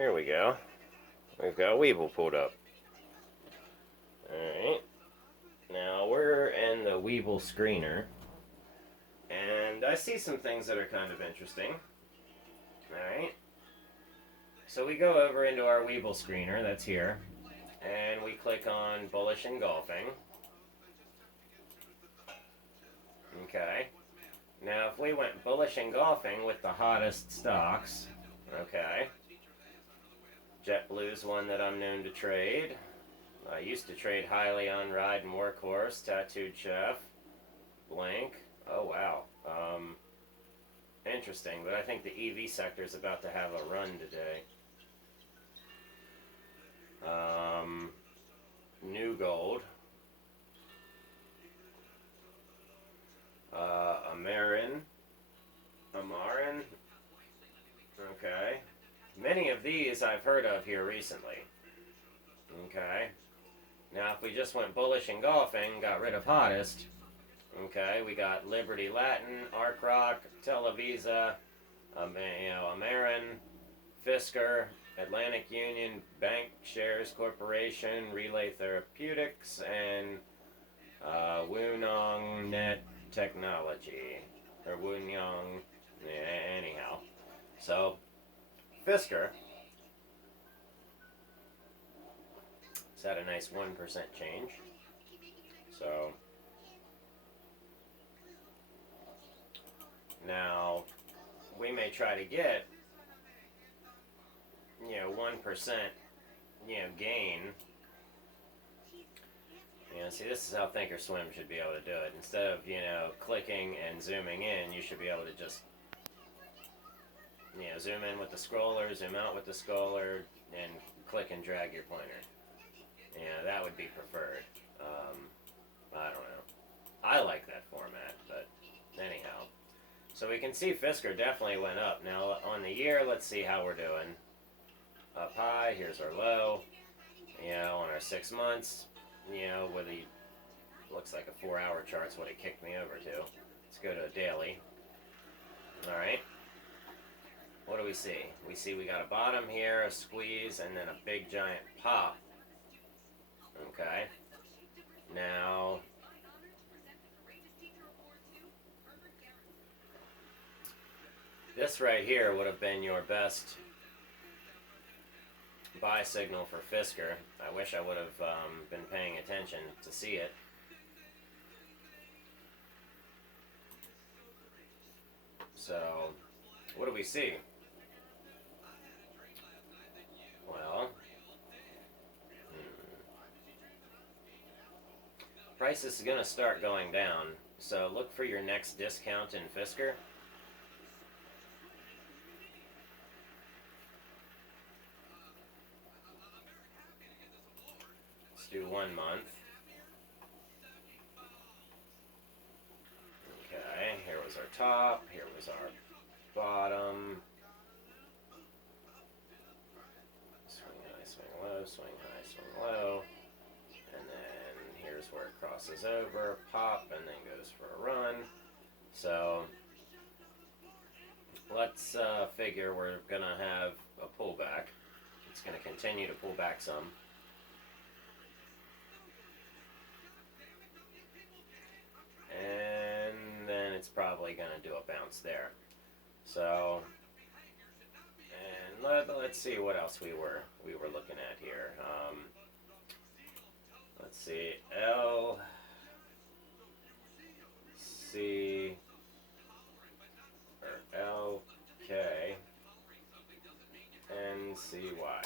Here we go. We've got Webull pulled up. Alright. Now we're in the Webull screener. And I see some things that are kind of interesting. Alright. So we go over into our Webull screener, that's here. And we click on Bullish Engulfing. Okay. Now if we went Bullish Engulfing with the hottest stocks, okay. JetBlue's one that I'm known to trade. I used to trade highly on Ride and Workhorse, Tattooed Chef, Blink. Oh wow. Interesting, but I think the EV sector is about to have a run today. New Gold. Amarin. Okay. Many of these I've heard of here recently. Okay. Now if we just went Bullish Engulfing, got rid of hottest. Okay, we got Liberty Latin, Arc Rock, Televisa, Amarin, Fisker, Atlantic Union, Bank Shares Corporation, Relay Therapeutics, and Wunong Net Technology. Or Wunong, anyhow. So, Fisker has had a nice 1% change. So, now, we may try to get, 1%, gain. See, this is how Thinkorswim should be able to do it. Instead of, clicking and zooming in, you should be able to just, zoom in with the scroller, zoom out with the scroller, and click and drag your pointer. That would be preferred. I don't know. I like that format, but anyhow. So we can see Fisker definitely went up. Now on the year, let's see how we're doing. Up high, here's our low. On our 6 months, with the, looks like a 4-hour chart's what it kicked me over to. Let's go to a daily. Alright. What do we see? We see we got a bottom here, a squeeze, and then a big giant pop. Okay. Now, this right here would have been your best buy signal for Fisker. I wish I would have been paying attention to see it. So, what do we see? Well, price is going to start going down. So look for your next discount in Fisker. Let's do 1 month. Okay, here was our top, here was our bottom. Swing high, swing low, swing high, swing low. And then here's where it crosses over, pop, and then goes for a run. So let's figure we're going to have a pullback. It's going to continue to pull back some. And then it's probably going to do a bounce there. So, and let's see what else we were looking at here. Let's see, L, C, or L, K, N, C, Y.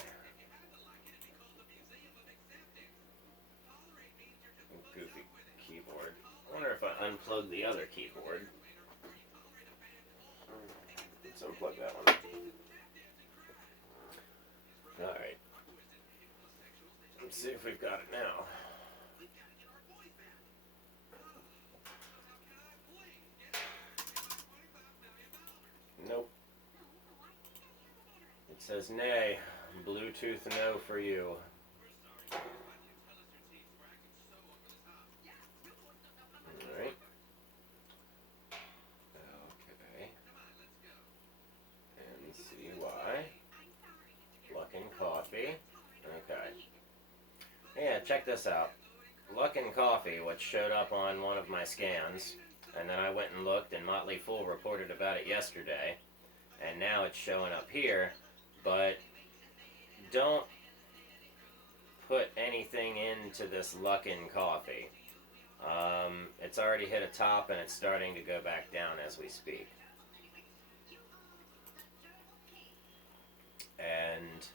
Goofy keyboard. I wonder if I unplug the other keyboard. Let's unplug that one. Alright. Let's see if we've got it now. Nope. It says nay. Bluetooth no for you. Alright. Okay. NCY. Yeah, check this out. Luckin Coffee, which showed up on one of my scans, and then I went and looked, and Motley Fool reported about it yesterday, and now it's showing up here, but don't put anything into this Luckin Coffee. It's already hit a top, and it's starting to go back down as we speak. And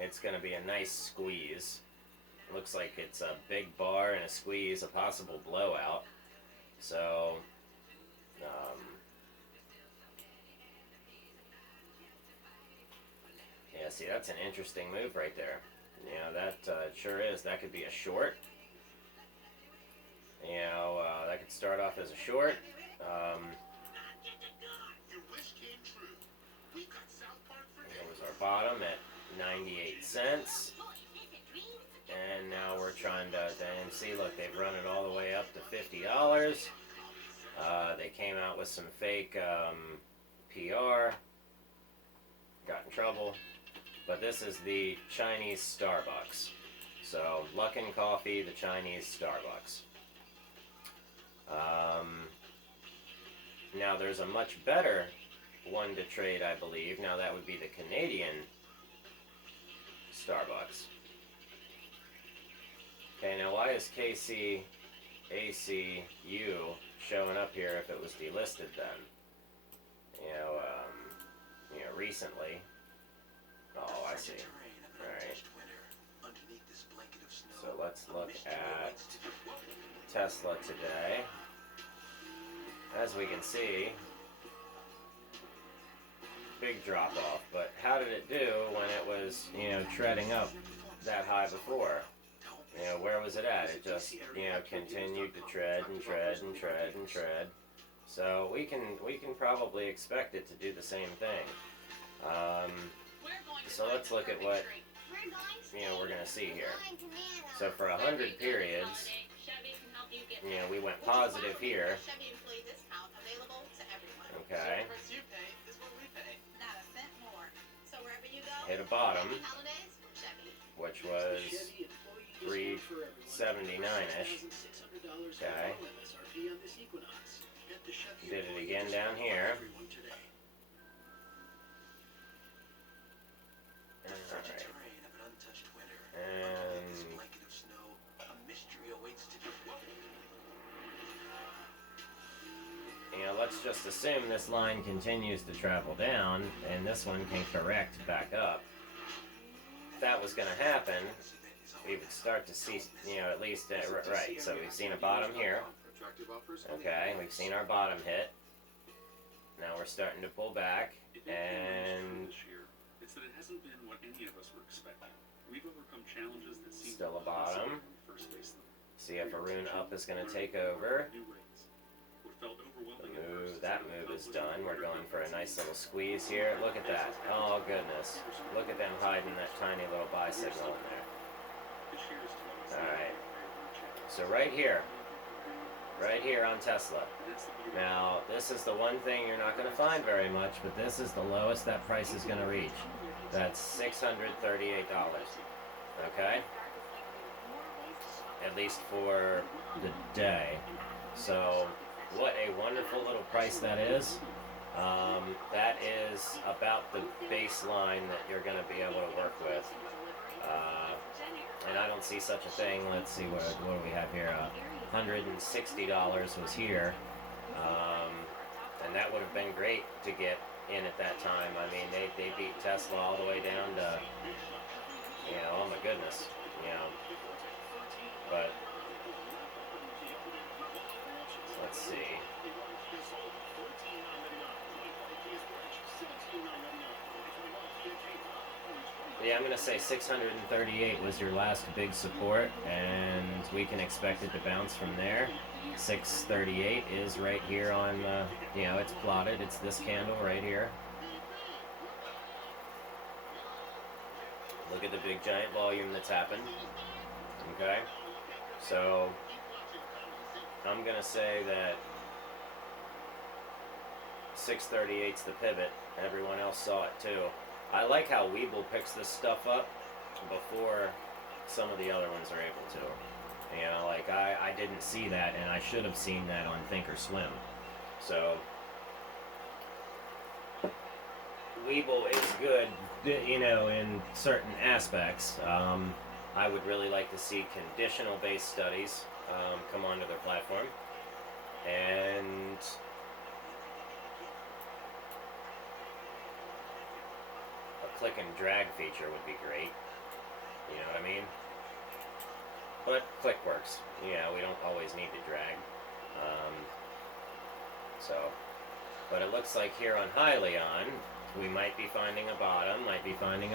it's going to be a nice squeeze. Looks like it's a big bar and a squeeze, a possible blowout. So, yeah, see, that's an interesting move right there. Yeah, that it sure is. That could be a short. That could start off as a short. There was our bottom at 98 cents. And now we're trying to, and see, look, they've run it all the way up to $50. They came out with some fake PR, got in trouble. But this is the Chinese Starbucks. So, Luckin Coffee, the Chinese Starbucks. Now, there's a much better one to trade, I believe. Now, that would be the Canadian Starbucks. Okay, now why is KCACU showing up here if it was delisted then? Recently. Oh, I see. Alright. So let's look at Tesla today. As we can see, big drop off. But how did it do when it was, treading up that high before? Where was it at? It just, continued to tread and tread and tread and tread. So we can probably expect it to do the same thing. So let's look at what we're going to see here. So for 100 periods, we went positive here. Okay. Hit a bottom, which was 379-ish. Okay. Did it again down here. Alright. And let's just assume this line continues to travel down, and this one can correct back up. If that was going to happen, we would start to see, at least, right, so we've seen a bottom here. Okay, we've seen our bottom hit. Now we're starting to pull back, and it's that it hasn't been what any of us were expecting. We've overcome challenges that seem still a bottom. See if Arun up is going to take over. That move is done. We're going for a nice little squeeze here. Look at that. Oh, goodness. Look at them hiding that tiny little buy signal in there. Alright. So right here on Tesla. Now, this is the one thing you're not going to find very much, but this is the lowest that price is going to reach. That's $638. Okay? At least for the day. So, what a wonderful little price that is. That is about the baseline that you're going to be able to work with. And I don't see such a thing. Let's see, what do we have here? $160 was here. And that would have been great to get in at that time. I mean, they beat Tesla all the way down to, oh my goodness, But let's see. Yeah, I'm going to say 638 was your last big support, and we can expect it to bounce from there. 638 is right here on, it's plotted. It's this candle right here. Look at the big giant volume that's happened. Okay? So, I'm going to say that 638's the pivot. Everyone else saw it too. I like how Webull picks this stuff up before some of the other ones are able to. You know, like I didn't see that, and I should have seen that on Thinkorswim. So Webull is good, you know, in certain aspects. I would really like to see conditional-based studies come onto their platform, and a click and drag feature would be great. You know what I mean? But click works. Yeah, we don't always need to drag. So, but it looks like here on Hyliion, we might be finding a bottom, might be finding a